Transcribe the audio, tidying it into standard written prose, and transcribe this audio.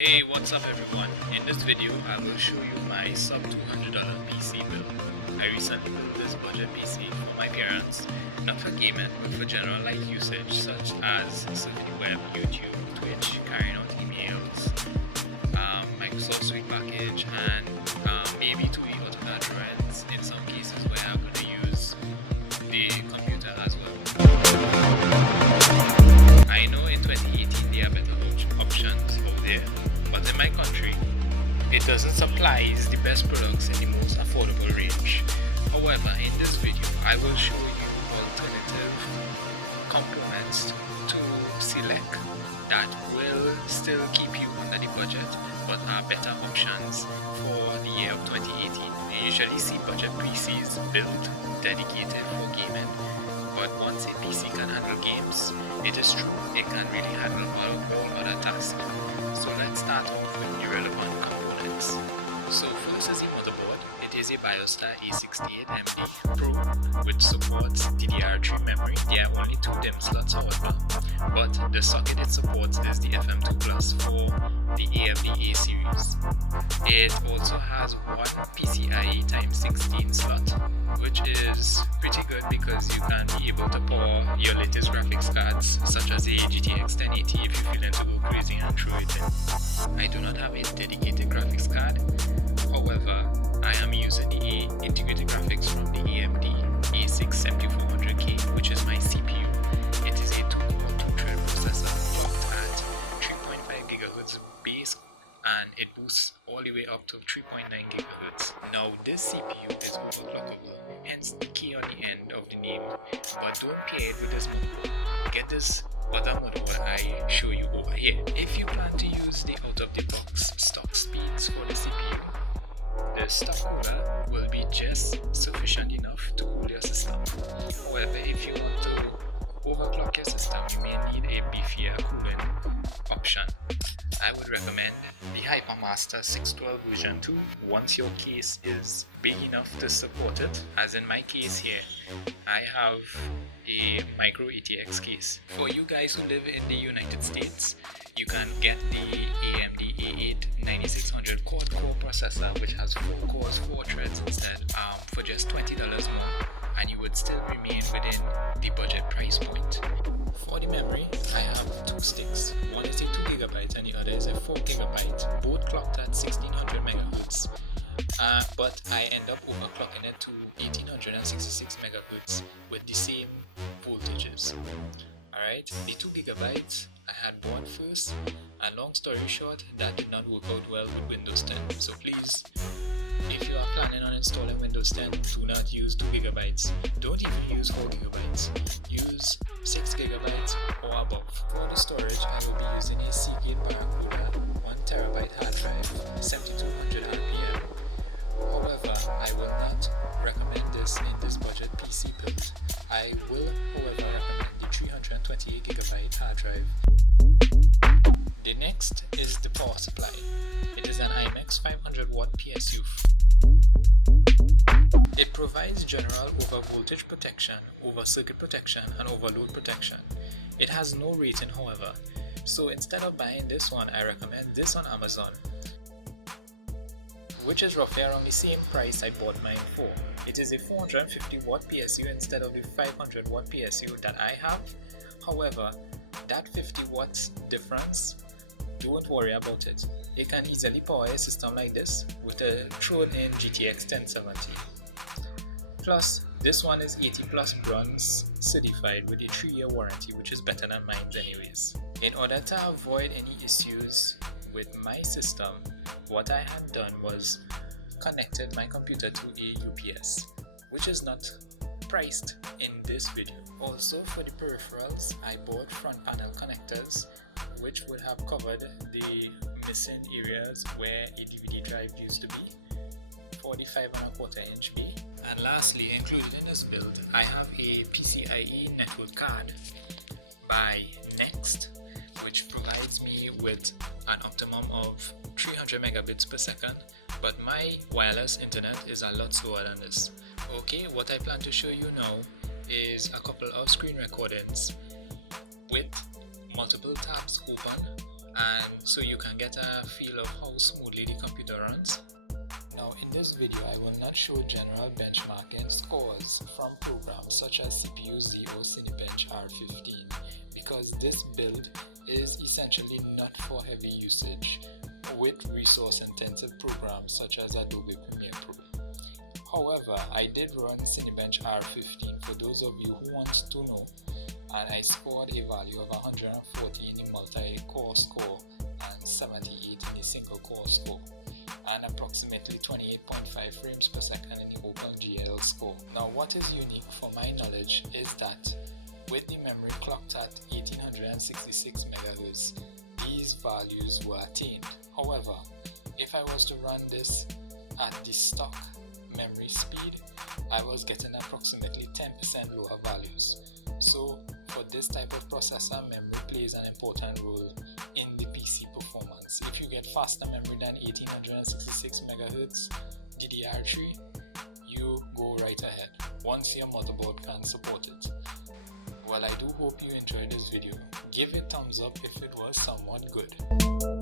Hey, what's up everyone? In this video, I will show you my sub $200 PC build. I recently built this budget PC for my parents, not for gaming, but for general life usage such as surfing the web, YouTube, Twitch, carrying out emails, Microsoft Suite package, and maybe to be AutoCAD drawings in some cases where I'm going to use the computer as well. I know in 2018 there are better options out there, but in my country, it doesn't supply the best products in the most affordable range. However, in this video, I will show you alternative components to select that will still keep you under the budget, but are better options for the year of 2018. You usually see budget PCs built dedicated for gaming, but once a PC can handle games, it is true it can really handle all other tasks. So let's start off with the relevant components. So first is the motherboard. It is a BioStar A68MD Pro which supports DDR3 memory. There are only 2 DIMM slots however, but the socket it supports is the FM2 Plus for the AMD A series. It also has one PCIe x16 slot, which is pretty good because you can be able to power your latest graphics cards such as a GTX 1080 if you're feeling to go crazy and throw it in. I do not have a dedicated graphics card, however I am using the integrated graphics from the AMD A6-7400K, which is my CPU. It is a 2-core 2-thread processor clocked at 3.5 GHz base, and it boosts all the way up to 3.9 GHz. Now this CPU is overclockable, hence the key on the end of the name, but don't pair it with this motherboard. Get this other motherboard I show you over here. If you plan to use the out-of-the-box stock speeds for the CPU, the stock cooler will be just sufficient enough to cool your system. However, if you want to overclock your system, you may need a beefier cooling option. I would recommend the Hypermaster 612 version 2 once your case is big enough to support it. As in my case here, I have a micro ATX case. For you guys who live in the United States, you can get the AMD A8 9600 quad-core processor, which has 4 cores, 4 threads instead, for just $20 more, and you would still remain within the budget price point. For the memory, I have 2 sticks. One is a 2GB and the other is a 4GB, both clocked at 1600 MHz. But I end up overclocking it to 1866 MHz with the same voltages. Alright, the 2GB I had bought first, and long story short, that did not work out well with Windows 10. So please, if you are planning on installing Windows 10, do not use 2GB. Don't even use 4GB. Use 6GB or above. For the storage, I will be using a Seagate Barracuda 1TB hard drive, 7200 RPM. However, I will not recommend this in this budget PC build. I will, however, recommend the 328GB hard drive. The next is the power supply. It is an IMX 500W PSU. It provides general over voltage protection, over circuit protection, and overload protection. It has no rating however, so instead of buying this one, I recommend this on Amazon, which is roughly around the same price I bought mine for. It is a 450W PSU instead of the 500W PSU that I have. However, that 50 watts difference, don't worry about it. It can easily power a system like this with a thrown-in GTX 1070. Plus, this one is 80 plus bronze certified with a 3-year warranty, which is better than mine's anyways. In order to avoid any issues with my system, what I had done was connected my computer to a UPS, which is not priced in this video. Also, for the peripherals, I bought front panel connectors, which would have covered the missing areas where a DVD drive used to be for the 5¼ inch bay. And lastly, included in this build, I have a PCIe network card by Next, which provides me with an optimum of 300 megabits per second, but my wireless internet is a lot slower than this. Okay, what I plan to show you now is a couple of screen recordings with multiple tabs open and so you can get a feel of how smoothly the computer runs. Now in this video I will not show general benchmarking scores from programs such as CPU-Z or Cinebench R15 because this build is essentially not for heavy usage with resource-intensive programs such as Adobe Premiere Pro. However, I did run Cinebench R15 for those of you who want to know, and I scored a value of 140 in the multi-core score and 78 in the single-core score, and approximately 28.5 frames per second in the OpenGL score. Now what is unique for my knowledge is that with the memory clocked at 1866 MHz, these values were attained. However, if I was to run this at the stock memory speed, I was getting approximately 10% lower values. So for this type of processor, memory plays an important role in the PC performance. If you get faster memory than 1866 MHz DDR3, you go right ahead once your motherboard can support it. Well, I do hope you enjoyed this video. Give it thumbs up if it was somewhat good.